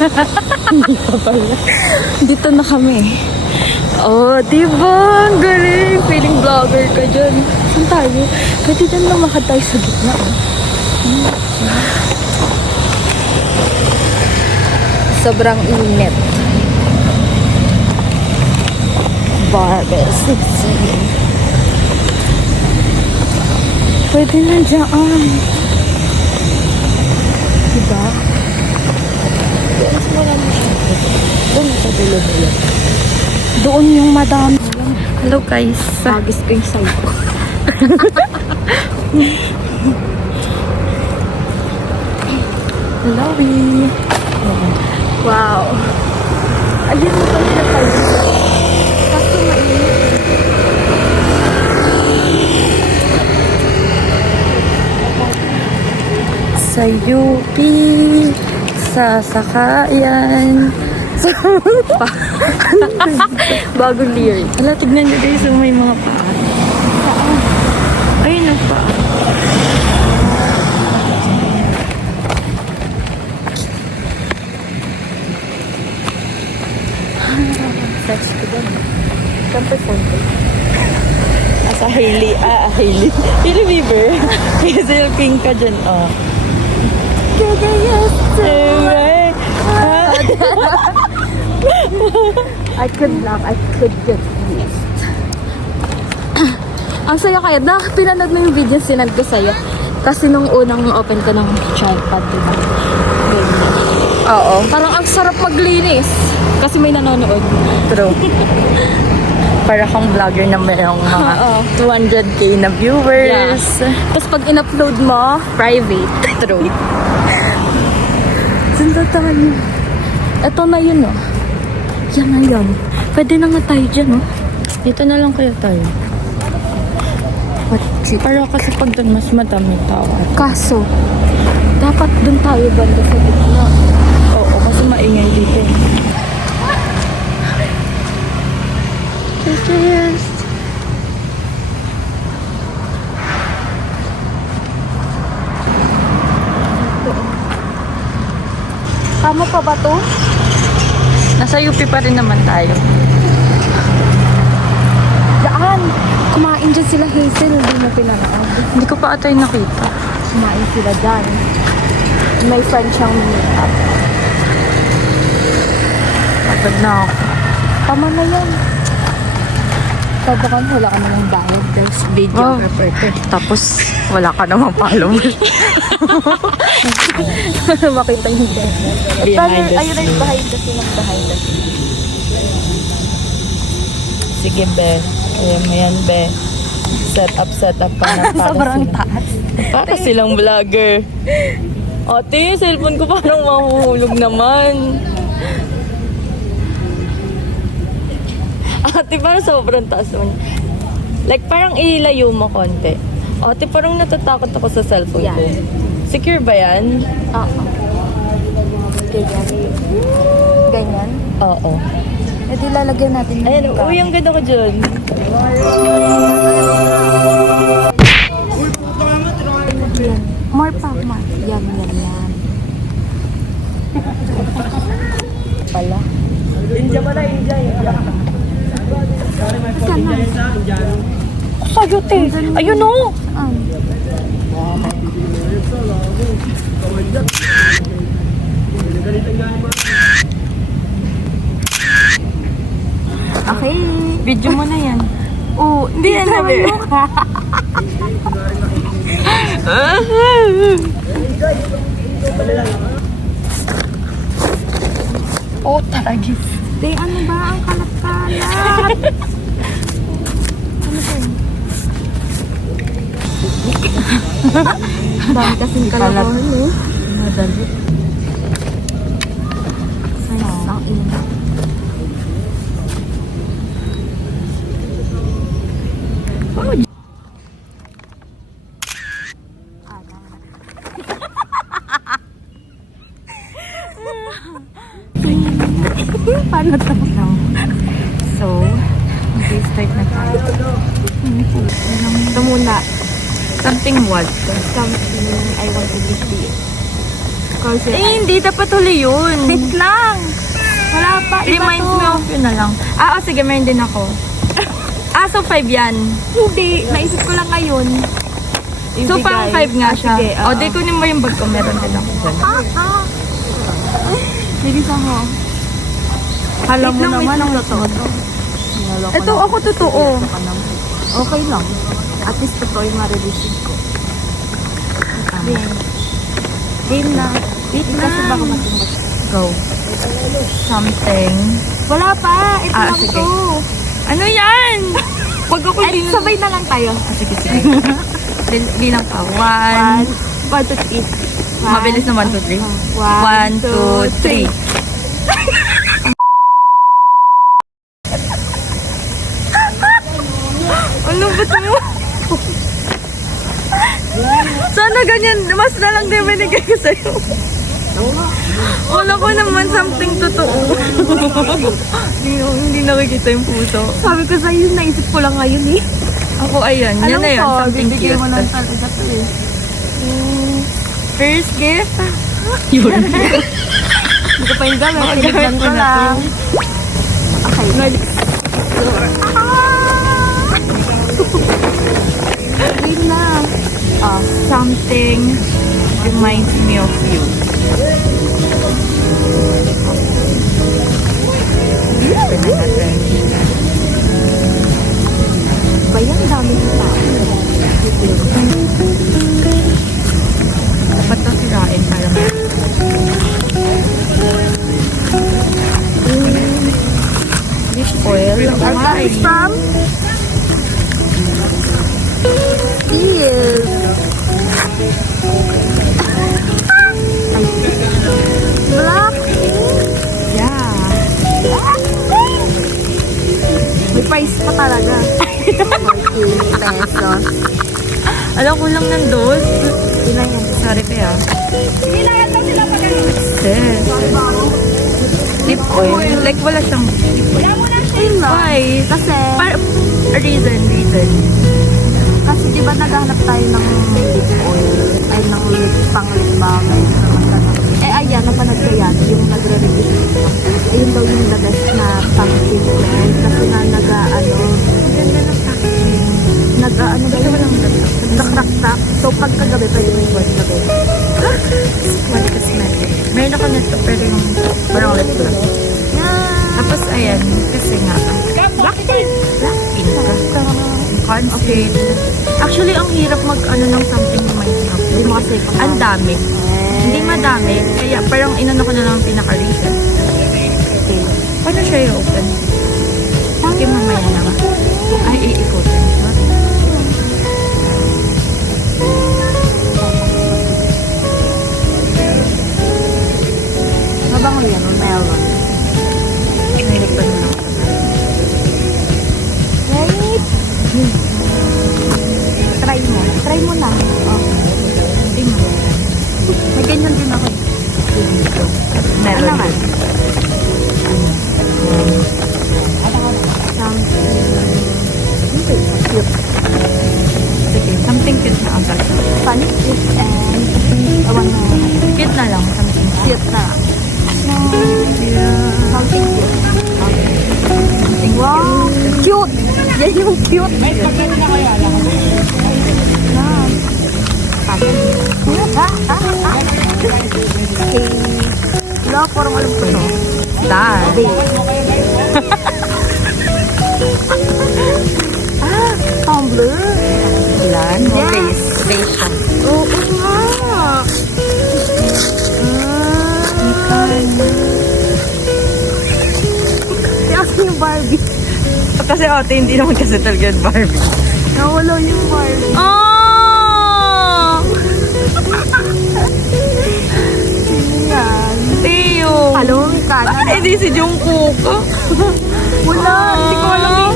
Hindi pa pala. Dito na kami. Oh, diba? Ang galing. Feeling vlogger ka dyan. Saan tayo? Pwede dyan lumakad tayo sa gitna. Sobrang init. Barbell City. Pwede na dyan. Diba? Doon sa dulo-dulo. Doon yung madami. Hello guys. Sagis ko yung side ko. Hello. Wow. Ayun mo pala na tayo. Kaso mainit. Sa UP, sa sakayan, bagong lyric. Ala, tignan nyo guys, may mga paa. Ayun ang paa. Sex ko dyan. Siyempre phone. Sa Hailey. Hailey. Hailey Bieber. Hazel King ka dyan, oh. I could laugh. I could get used. Ang saya kaya. Pinanood mo yung video sinad ko sa'yo. Kasi nung unang open ko ng tripod, diba? Oo. Parang ang sarap maglinis. Kasi may nanonood. True. Para kang vlogger na mayroong mga 200k na viewers. Yeah. Tapos pag in-upload mo, private. True. Sunda tayo. Ito na yun, oh. Yan na yun. Pwede na nga tayo dyan, oh. Dito na lang kaya tayo. What cheap? Pero kasi pag doon mas madami tao. Kaso, dapat doon tayo banda sa gitna. Oo, kasi maingay dito. Cheers! Tama pa ba to? Nasa UP pa rin naman tayo. Daan! Kumain dyan sila Hazel, hindi mo pinanood. Hindi ko pa atay nakita. Kumain sila dyan. May friend siyang meet-up. Pagod na ako. Tama na yan. Tabakan, wala ka namang bayad. There's video per. Tapos, wala ka namang followers. Makita yung behind the scene. Ayun na yung behind the scene ng behind the scene. Sige, be. Kaya mo yan, be. Set up pa na para sobrang sila. Taas. Para silang vlogger. Ate, cellphone ko parang mahuhulog naman. Ate, parang sobrang taas naman. Like, parang ilayo mo konti. Ate, parang natatakot ako sa cellphone ko. Secure ba yan? Oo. Ganyan? Oo. E di lalagyan natin. Ayan, uy, ang ganda ko dyan. More pa, more. Yan. Pala. India pala, India. Sayote! Ayun o! Okay. Video mo na yan. Oo. Hindi na nabi. Oh, taragis. Day, ano ba ang kalat-kalat? Ano ba yun? Dami kasing kalabahan, eh. Madali. Sayang, ang ingat. Oh, paano to? So, mag-start na tayo. Ito muna. Something what? Something I want to be here. Hindi. Dapat huli yun. Wait lang. Wala pa. Reminds me of yun na lang. Sige, meron din ako. So 5 yan. Hindi. Naisip ko lang ngayon. So, pang 5 nga siya. Sige, Di kunin mo yung bag ko. Meron din ako dyan. Bilisan mo. Alam mo naman ang totoo to. Ito, ako totoo. Okay lang. At least totoo yung ma-release ko. Game na. Wait na. Kasi baka matimbas. Go. Something. Wala pa. Ito lang sige. to. Ano yan? Pag ako Ay, sabay na lang tayo. Sige. Bilang pa. 1. 1, 2, 3. Mabilis na 1, 2, 3. 1, 2, 3. Ano ba ito mo? Sana ganyan. Mas na lang din binigay ko sa'yo. Wala ko naman something totoo. Hindi nakikita yung puso. Sabi ko sa'yo, naisip ko lang ngayon eh. Ako ayan. Yan na yan. Something bibigay cute. mo lang talaga to eh. First gift. Yun. Hindi ko pa yung gamit. Gamit Tinignan mo ko na lang. Okay. Wait na. Something reminds me of you. Bayang dami ng tao. Dapat to sirain para lip oil. Where is from? Yes. Black. Yeah. May price pa talaga. 40 pesos. Alam ko lang nandos. Ilan yan? Sorry kaya. Ilan daw sila pag Sis. Lip oil. Like wala siyang Wala mo na siya. Why? Kasi, Reason. kasi di ba naghahanap tayo ng lip oil, ay ng lip pang lip balm. Ayan, napanood ko yan, yung nagre-review. Ayun daw yung the best na pang lip oil. Kasi na Ganda ng packaging. nagkakrak-krak. So, pagkagabi, pwede mo yung wash gabi. What cosmetic. Meron ako nito pero yung parang lip gloss. Tapos ayan, kasi nga. Blackpink. Concentrate. Actually, ang hirap mag-ano ng something na may snap. Hindi mo kasi Ang dami. Hindi madami. Kaya parang inano ko na lang ang pinaka-recent. Okay. Paano siya i-open? Okay, mamaya na nga. Ay, iikutin. Mabango yan, melon. Nahilig pa na lang. Right? Try mo na. Oh. Hindi mo. May ganyan din ako. Meron. Ano naman? Sige, something cute na agad. Funny, cute, and awan na. Cute na lang, something Cute na. Yeah. Something cute. Something Wow! Cute! Yan yung cute. May pagkain na kaya lang. Okay. Wala, parang alam ko to. Dad. Tumbler. Ilan? Yes. Base. Base siya. Oo nga. Kaya yung Barbie. Kasi ate, hindi naman kasi talaga yung Barbie. Nawala yung Barbie. Oh! Yan. Teo. Hello, Mikana. Hindi si Jungkook. Wala. Hindi ko alam eh.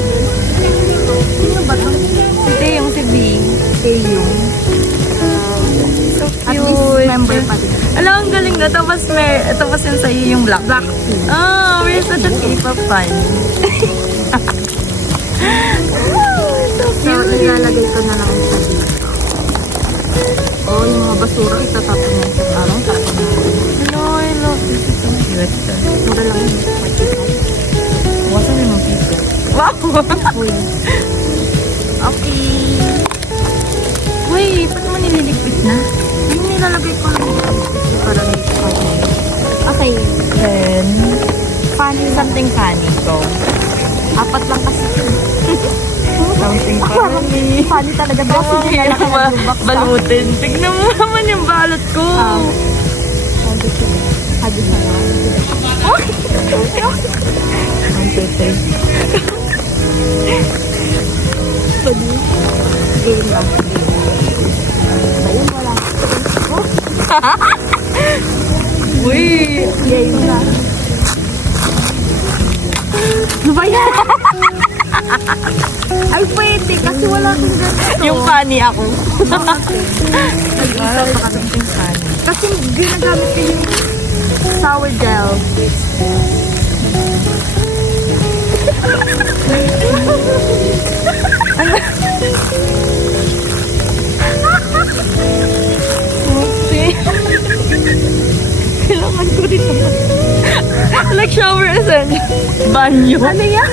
Sino ba ito? Si Teo, si B. Taeyong. So At least cute. member pa din. Alam, ang galing na. Tapos yun sa'yo yung black. Blackpink. Oh, we're such a K-pop fan. So, ilalagay ko na lang siya dito. Oh, yung mga basura, itatapon niya sa parang tapon na. Mura lang yung 45. Wasan naman piso. Wow! Uy. Okay. Uy, ba't mo nililigpit na? Ano nilalagay ko lang? Para may okay. Then, funny, something funny. Go. Apat lang kasi. Something funny. Funny talaga ba? Ang hirap balutin. Tignan mo naman yung balot ko. Hagi sa nga. Ang tutay. Game lang. Ayun, wala. Uy! Game na. Ano ba yan? Ay, pwede. Kasi wala akong ganito. Yung funny ako. Nag-isa pa kami. Something funny. Kasi ginagamit ko yung sour gel. Kailangan ko rin naman. Like shower essential. Banyo. Ano yan?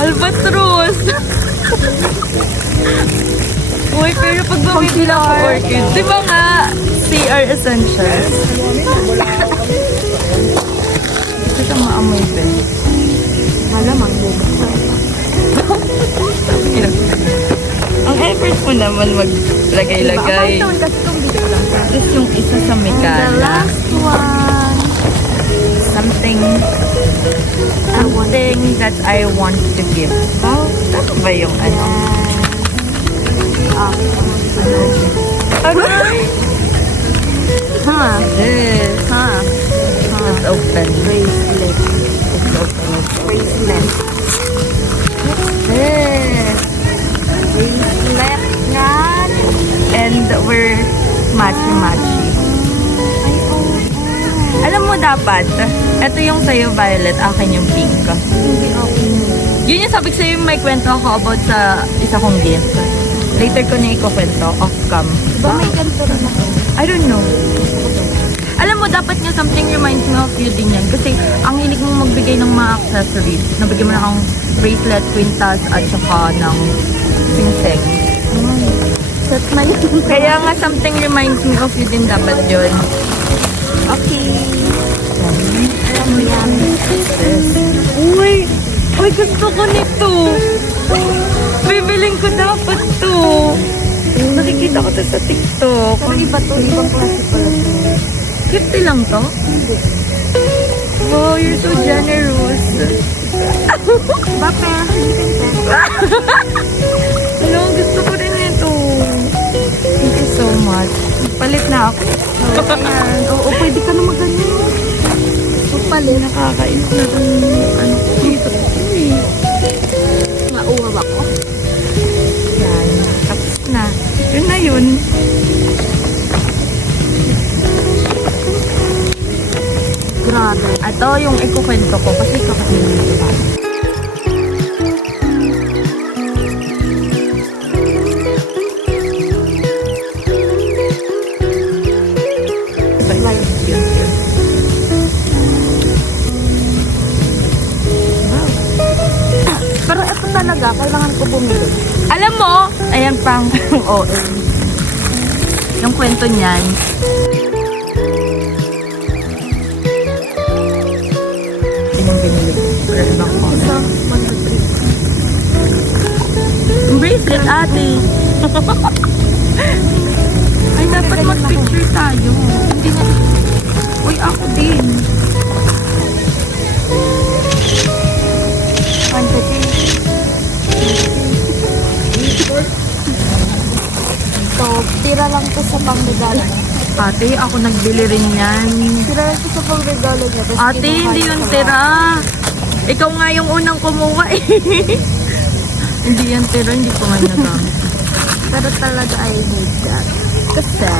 Albatros. Uy, pero pag bumibili ako orchid, di ba nga, CR Essentials? Gusto siyang maamoy din. Malamang Ang effort mo naman maglagay-lagay. Ang kasi itong video lang. Tapos yung isa sa And the Megala. last one. Something that I want to give. Oh, tama ba yung ano? Aray! Ha? This. Ha? Let's open. Bracelet. Let's open. Bracelet. This. Bracelet nga. And we're matchy-matchy. Ay, oh. Alam mo dapat, ito yung sa'yo, Violet, akin yung pink. Hindi okay. Yun yung sabi ko sa'yo, may kwento ako about sa isa kong gift. Later ko na ikukwento, off-cam. Ba may ganito rin ako? I don't know. Alam mo, dapat nga something reminds me of you din yan. Kasi ang hilig mong magbigay ng mga accessories. Nabigyan mo na akong bracelet, quintas, at saka ng singseng. Set na yun. Kaya nga something reminds me of you din dapat yun. Okay. Alam mo yan. Uy! Uy, gusto ko nito! Bibiling ko dapat to! Nakikita ko to sa TikTok. Pero iba to, ibang klase pala. 50 lang to? Wow, you're so generous. Ba, pero hindi ka Ano, gusto ko rin ito. Thank you so much. Palit na ako. Ayan. Oo, pwede ka na mag-ganyan. Pagpalit. Nakakainis na ito ano ko dito. Uy. Mauwaw ako. Yan. Tapos na. Yun na yun. Grabe. Ito yung ikukwento ko kasi kakasinin ko pa. Pero ito talaga, kailangan ko bumili. Alam mo, ayan pang OA. Yung kwento niyan. Yun yung binili ko. Pero ibang ko. Isa, 1, 2, 3. Yung bracelet, ate. Ay, dapat mag-picture tayo. Hindi na. Uy, ako din. 1, 2, 3. So, tira lang to sa pang-regalo. Ate, ako nagbili rin yan. Tira lang to sa pang-regalo niya. Tapos Ate, kinuha hindi niya yun sa tira. Ikaw nga yung unang kumuha eh. Hindi yan tira, hindi ko nga nagamit. Pero talaga I need that. Kasi,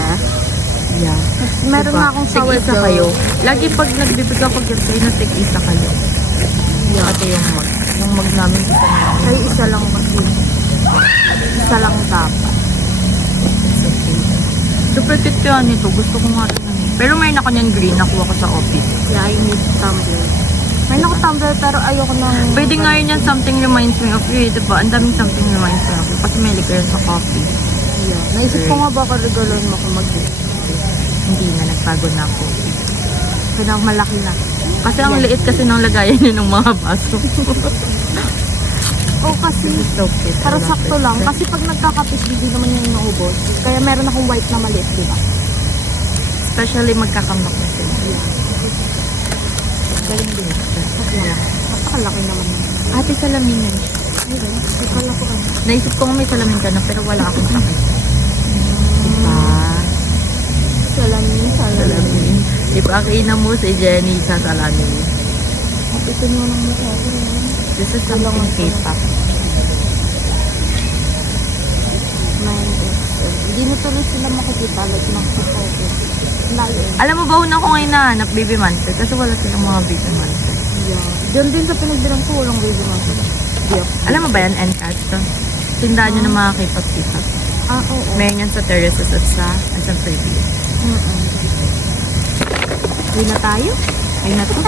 Yeah. meron na akong Tig-isa sourdough. kayo. Lagi pag nagbibig ako birthday na tig-isa kayo. Yeah. Ate yung mag namin isa na lang. Ay, isa lang kasi. Isa lang dapat. Super cute kaya nito. Gusto ko nga rin na nito. Pero mayroon ako niyan green, nakuha ko sa office. Yeah, I need tumbler. May naka-tumbler pero ayoko nang... Pwede nga yun yan, something reminds me of you, diba? Ang daming something reminds me of you. Kasi may liquor sa coffee. Yeah. Naisip ko nga baka regaloin mo kung mag-gift. Hindi na, nagbago na ako. Kaya malaki na. Kasi ang liit kasi ng lagayan yun ng mga baso. Oh, kasi So cute. para sakto lang. Kasi pag nagkakapis, hindi naman yung naubos. Kaya meron akong white na maliit, di ba? Especially magkakambak na sila. Galing din. Napakalaki naman. Ate, salamin yan. Ayun, ikala ko ano. Naisip ko may salamin ka na pero wala akong sakit. Diba? Salamin. Salamin. Ipakina mo si Jenny sa salamin. At ito nyo ng mukha ko. This is something K-pop. Hindi mo tuloy sila makikita. Like, nakapag-focus. Layo. Alam mo ba, una ko ngayon nahanap baby monster kasi wala silang mga baby monster. Yeah. Diyan din sa pinagbilang ko, walang baby monster. Yeah. Alam mo ba yan, Ncast? Tindahan nyo ng mga K-pop. Ah, oo. Meron yan sa terraces at sa preview. Uwi na tayo? Ay na to?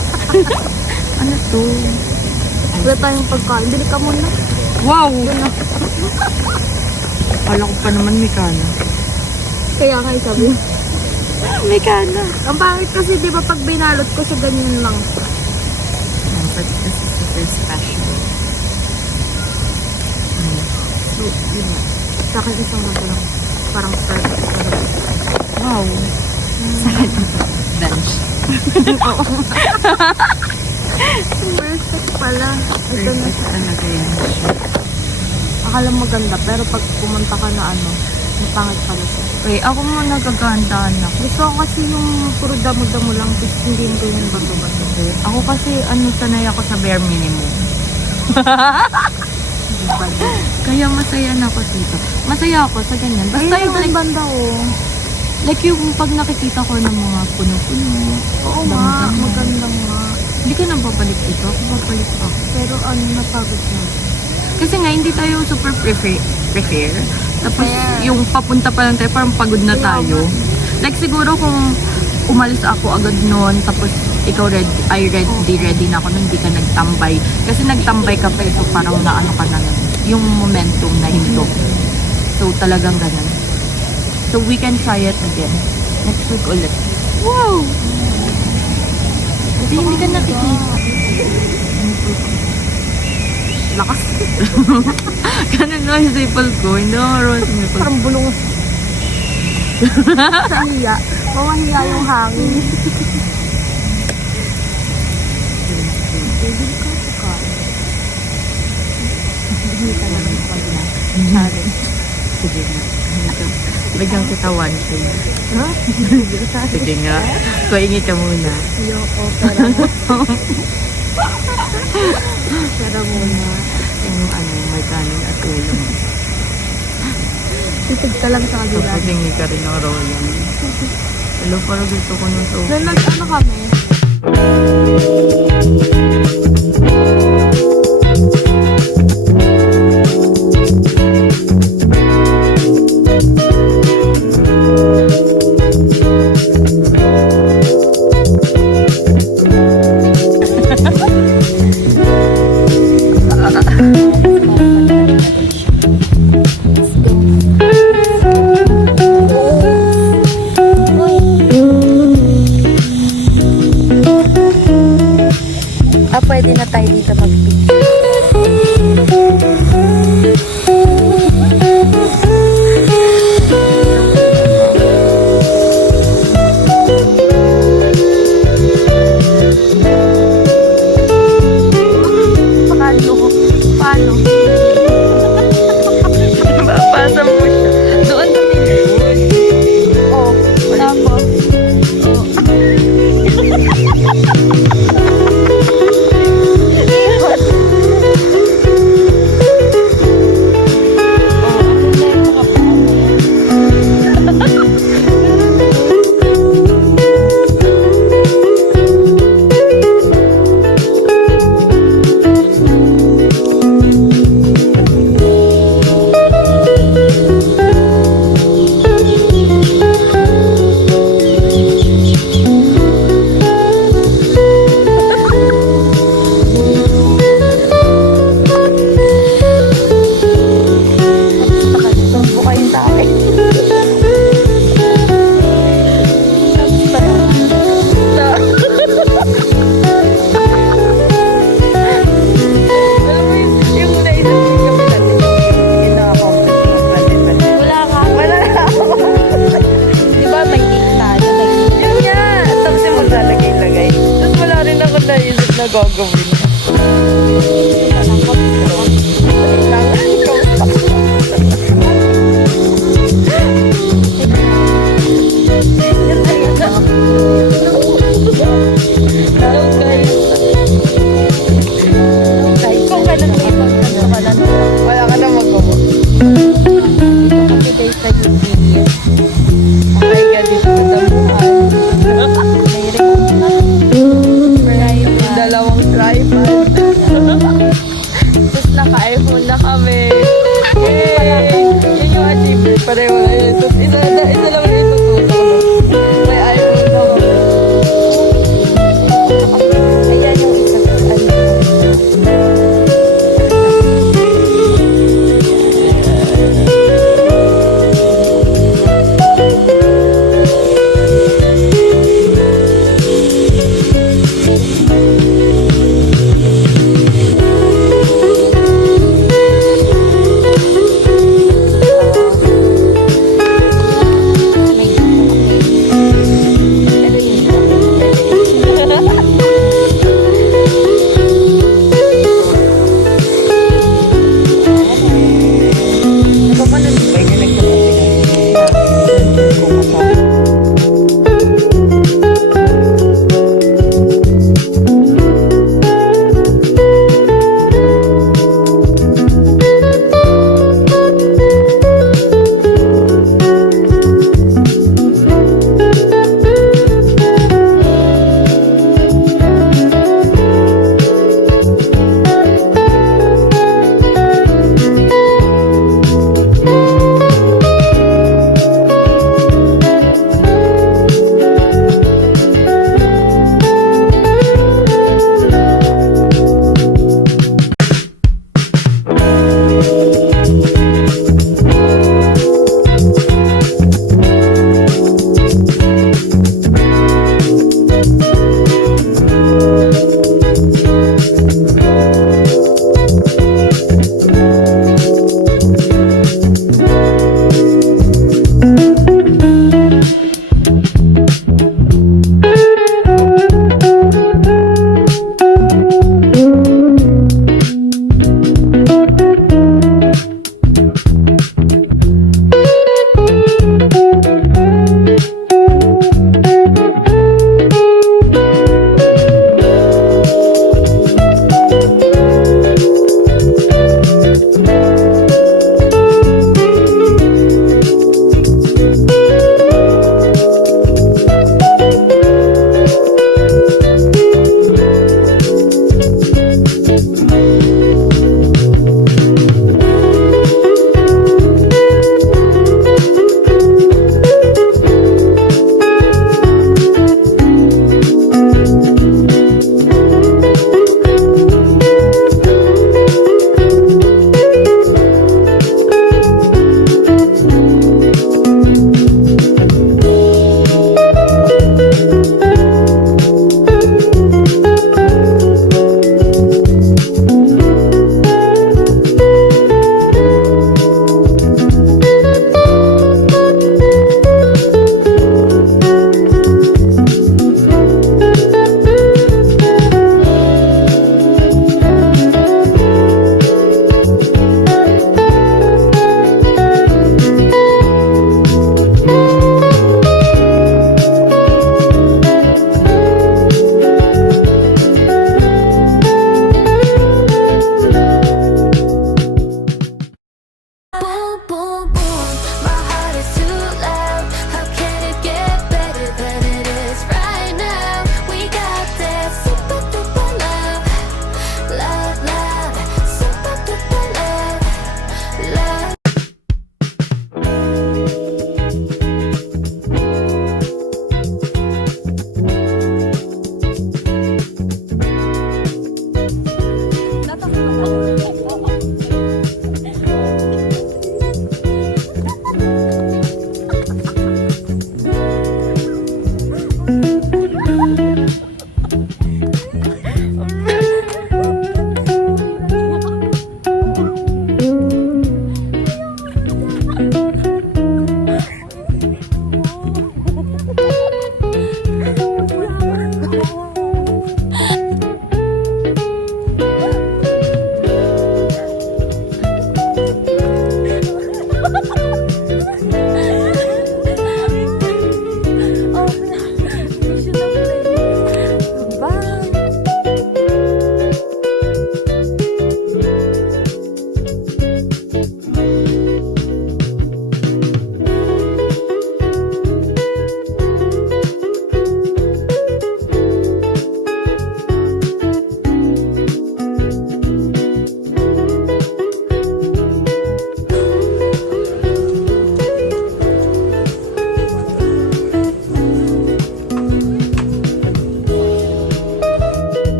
Ano to? Wala tayong pagkain. Bili ka muna. Wow! Doon na. Kala ko pa naman may kana. Kaya nga sabi. May kana. Ang pangit kasi di ba pag binalot ko sa ganyan lang. But this is super special. So, yun na. Sa akin isang lang lang. Parang Starbucks. Wow. Sa akin, bench. Perfect pala. Ito na siya. Talaga yan. Akala maganda pero pag pumunta ka na ano, mapangit pala siya. Wait, ako mo nagkagandahan ako. Gusto ko kasi yung puro damo-damo lang tapos hindi yung ganyan bato-bato. Ako kasi, sanay ako sa bare minimum. Kaya masaya na ako dito. Masaya ako sa ganyan. Basta Ayun yung ang like, banda oh. like yung pag nakikita ko ng mga puno-puno. Oo nga, damo-damo. maganda nga. Hindi ka nang babalik dito. Ako babalik pa. Pero ano, napagod na. Kasi nga, hindi tayo super prefer. Tapos, Fair. yung papunta pa lang tayo, parang pagod na Kaya tayo. Like, siguro kung umalis ako agad noon, tapos ikaw ready na ako nung hindi ka nagtambay. Kasi nagtambay ka pa, so parang naano ka na nun. Yung momentum na hinto. So, talagang ganun. So, we can try it again. Next week ulit. Wow! Kasi hindi ka nakikita. Lakas. Ganun lang yung sipal ko. Hindi ako marunong sumipal. Parang bulong. Sa hiya. Mawahiya yung hangin. Pwede ka sa kain. Hindi ka naman sa kanila. Sabi. Sige nga. Bigyan kita 1K. Ha? Sige nga. Kuhingi ka muna. Yoko, pera mo. Pera muna. Yung may kanin at ulam. Titig ka lang sa kabila. Tapos hingi ka rin ng roll. Hello, parang gusto ko nung to. Ano kami? Pwede na tayo dito mag-picture. Paano? Mapasa mo siya. Doon sa pinipos. Oo. Tapos? na gagawin.